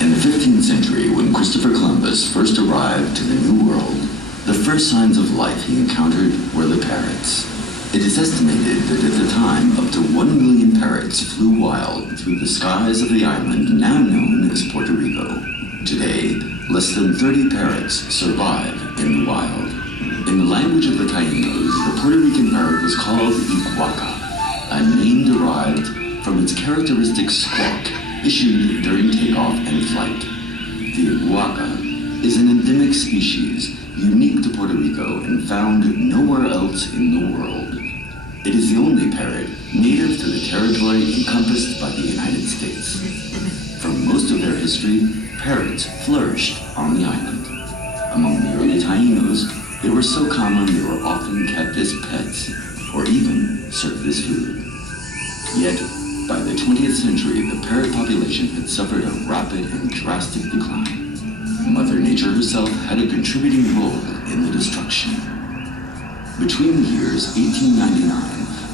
In the 15th century, when Christopher Columbus first arrived to the New World, the first signs of life he encountered were the parrots. It is estimated that at the time, up to 1 million parrots flew wild through the skies of the island now known as Puerto Rico. Today, less than 30 parrots survive in the wild. In the language of the Tainos, the Puerto Rican parrot was called iguaca, a name derived from its characteristic squawk issued during takeoff and flight. The iguaca is an endemic species unique to Puerto Rico and found nowhere else in the world. It is the only parrot native to the territory encompassed by the United States. For most of their history, parrots flourished on the island. Among the early Tainos, they were so common they were often kept as pets or even served as food. Yet, by the 20th century, the parrot population had suffered a rapid and drastic decline. Mother Nature herself had a contributing role in the destruction. Between the years 1899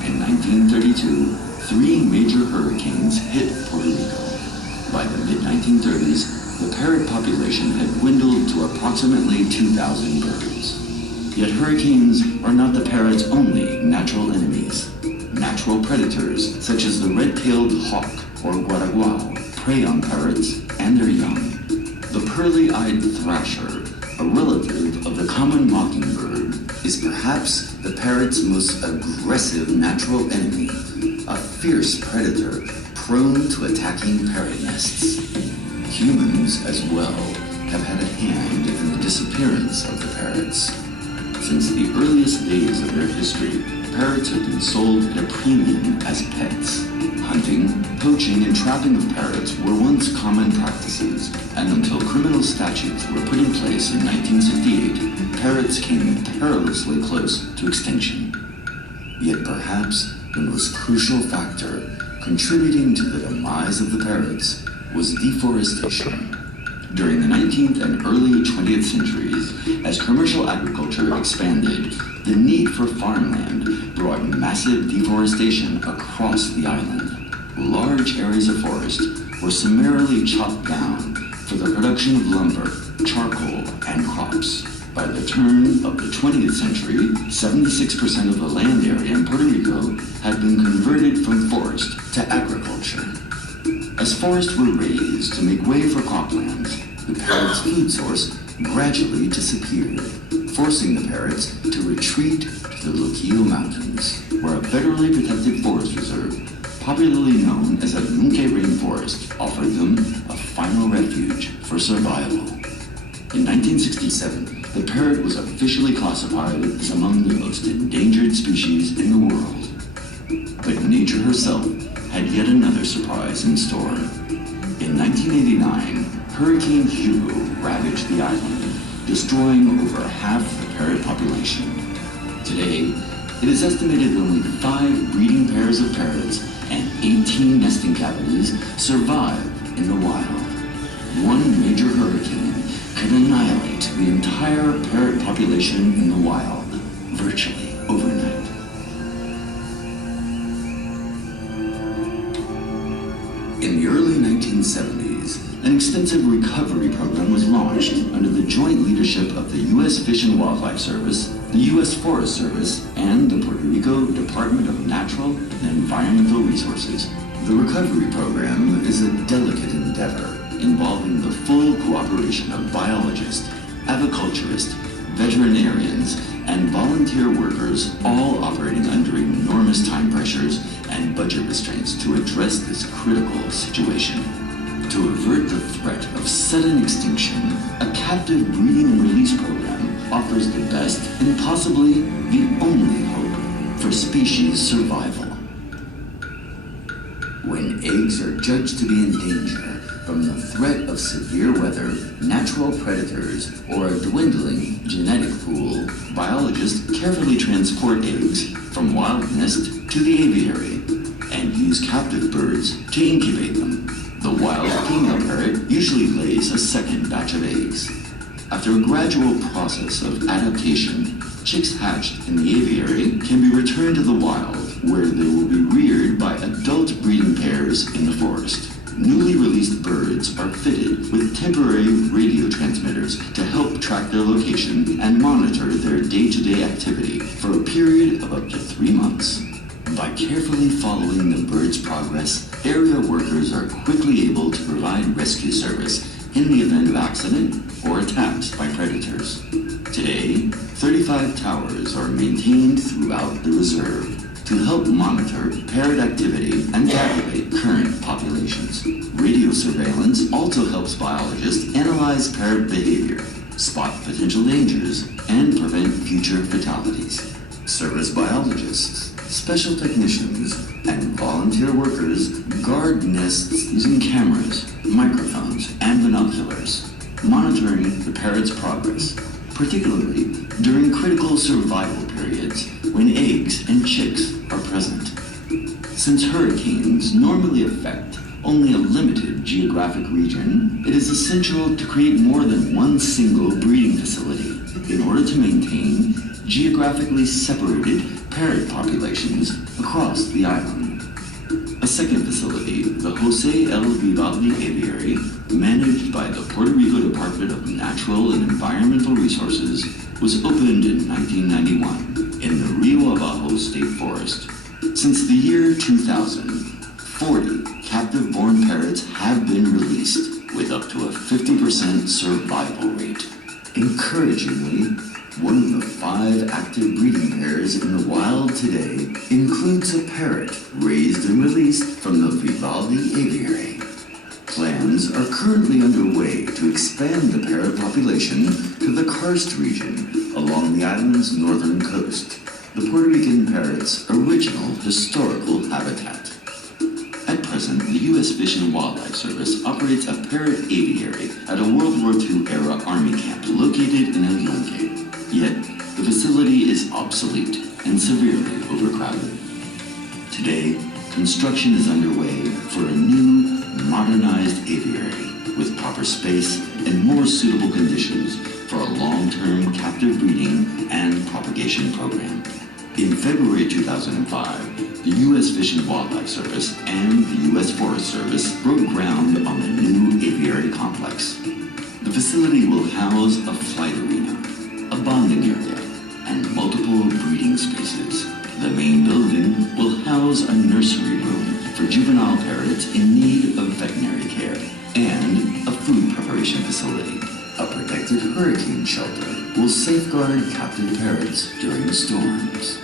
and 1932, 3 major hurricanes hit Puerto Rico. By the mid-1930s, the parrot population had dwindled to approximately 2,000 birds. Yet hurricanes are not the parrot's only natural enemies. Natural predators, such as the red-tailed hawk or guaraguao, prey on parrots and their young. The pearly-eyed thrasher, a relative of the common mockingbird, is perhaps the parrot's most aggressive natural enemy, a fierce predator prone to attacking parrot nests. Humans, as well, have had a hand in the disappearance of the parrots. Since the earliest days of their history, parrots have been sold at a premium as pets. Hunting, poaching, and trapping of parrots were once common practices, and until criminal statutes were put in place in 1968, parrots came perilously close to extinction. Yet perhaps the most crucial factor contributing to the demise of the parrots was deforestation. During the 19th and early 20th centuries, as commercial agriculture expanded, the need for farmland brought massive deforestation across the island. Large areas of forest were summarily chopped down for the production of lumber, charcoal, and crops. By the turn of the 20th century, 76% of the land area in Puerto Rico had been converted from forest to agriculture. As forests were razed to make way for croplands, the parrot's food source gradually disappeared, forcing the parrots to retreat to the Luquillo Mountains, where a federally protected forest reserve, popularly known as a Nunque Rainforest, offered them a final refuge for survival. In 1967, the parrot was officially classified as among the most endangered species in the world. But nature herself had yet another surprise in store. In 1989, Hurricane Hugo ravaged the island, destroying over half the parrot population. Today, it is estimated that only 5 breeding pairs of parrots and 18 nesting cavities survive in the wild. One major hurricane could annihilate the entire parrot population in the wild, virtually overnight. In the early 1970s, an extensive recovery program was launched under the joint leadership of the U.S. Fish and Wildlife Service, the U.S. Forest Service, and the Puerto Rico Department of Natural and Environmental Resources. The recovery program is a delicate endeavor involving the full cooperation of biologists, aviculturists, veterinarians, and volunteer workers, all operating under enormous time pressures and budget restraints to address this critical situation. To avert the threat of sudden extinction, a captive breeding and release program offers the best and possibly the only hope for species survival. When eggs are judged to be in danger from the threat of severe weather, natural predators, or a dwindling genetic pool, biologists carefully transport eggs from wild nest to the aviary and use captive birds to incubate them. The wild female parrot usually lays a second batch of eggs. After a gradual process of adaptation, chicks hatched in the aviary can be returned to the wild, where they will be reared by adult breeding pairs in the forest. Newly released birds are fitted with temporary radio transmitters to help track their location and monitor their day-to-day activity for a period of up to 3 months. By carefully following the bird's progress, area workers are quickly able to provide rescue service in the event of accident or attacks by predators. Today, 35 towers are maintained throughout the reserve to help monitor parrot activity and tabulate current populations. Radio surveillance also helps biologists analyze parrot behavior, spot potential dangers, and prevent future fatalities. Service biologists, special technicians, and volunteer workers guard nests using cameras, microphones, and binoculars, monitoring the parrot's progress, particularly during critical survival periods when eggs and chicks are present. Since hurricanes normally affect only a limited geographic region, it is essential to create more than one single breeding facility in order to maintain geographically separated parrot populations across the island. A second facility, the Jose L. Vivaldi Aviary, managed by the Puerto Rico Department of Natural and Environmental Resources, was opened in 1991 in the Rio Abajo State Forest. Since the year 2000, 40 captive-born parrots have been released with up to a 50% survival rate. Encouragingly, one of the 5 active breeding pairs in the wild today includes a parrot raised and released from the Vivaldi Aviary. Plans are currently underway to expand the parrot population to the karst region along the island's northern coast, the Puerto Rican parrot's original historical habitat. At present, the U.S. Fish and Wildlife Service operates a parrot aviary at a World War II-era Army camp located in El Yunque. Yet, the facility is obsolete and severely overcrowded. Today, construction is underway for a new, modernized aviary with proper space and more suitable conditions for a long-term captive breeding and propagation program. In February 2005, the U.S. Fish and Wildlife Service and the U.S. Forest Service broke ground on the new aviary complex. The facility will house a flight arena, a bonding area, and multiple breeding spaces. The main building will house a nursery room for juvenile parrots in need of veterinary care and a food preparation facility. A protected hurricane shelter will safeguard captive parrots during storms.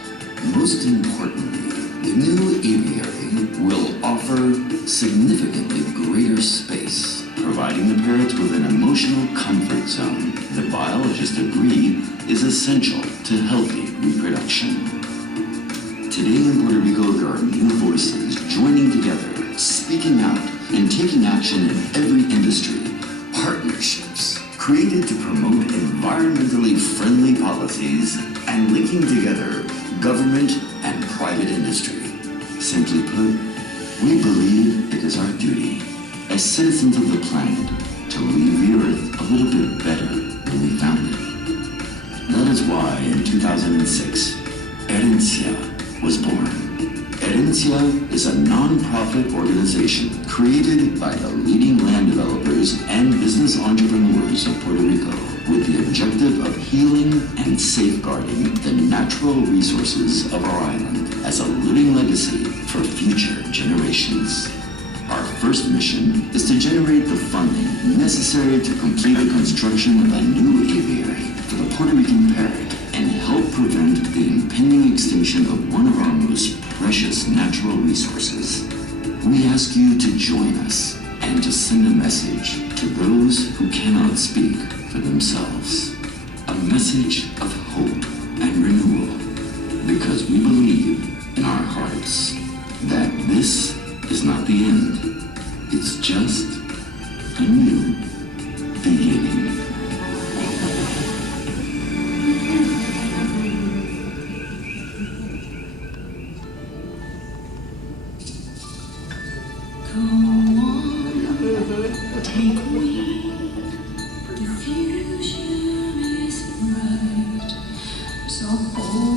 Most importantly, the new aviary will offer significantly greater space, providing the parrots with an emotional comfort zone that biologists agree is essential to healthy reproduction. Today in Puerto Rico, there are new voices joining together, speaking out, and taking action in every industry. Partnerships created to promote environmentally friendly policies and linking together government and private industry. Simply put, we believe it is our duty as citizens of the planet to leave the earth a little bit better than we found it. That is why in 2006, Herencia was born. Herencia is a non-profit organization created by the leading land developers and business entrepreneurs of Puerto Rico with the objective of healing and safeguarding the natural resources of our island as a living legacy for future generations. Our first mission is to generate the funding necessary to complete the construction of a new aviary for the Puerto Rican parrot and help prevent the impending extinction of one of our most precious natural resources. We ask you to join us and to send a message to those who cannot speak for themselves. A message of hope and renewal, because we believe in our hearts that this is not the how old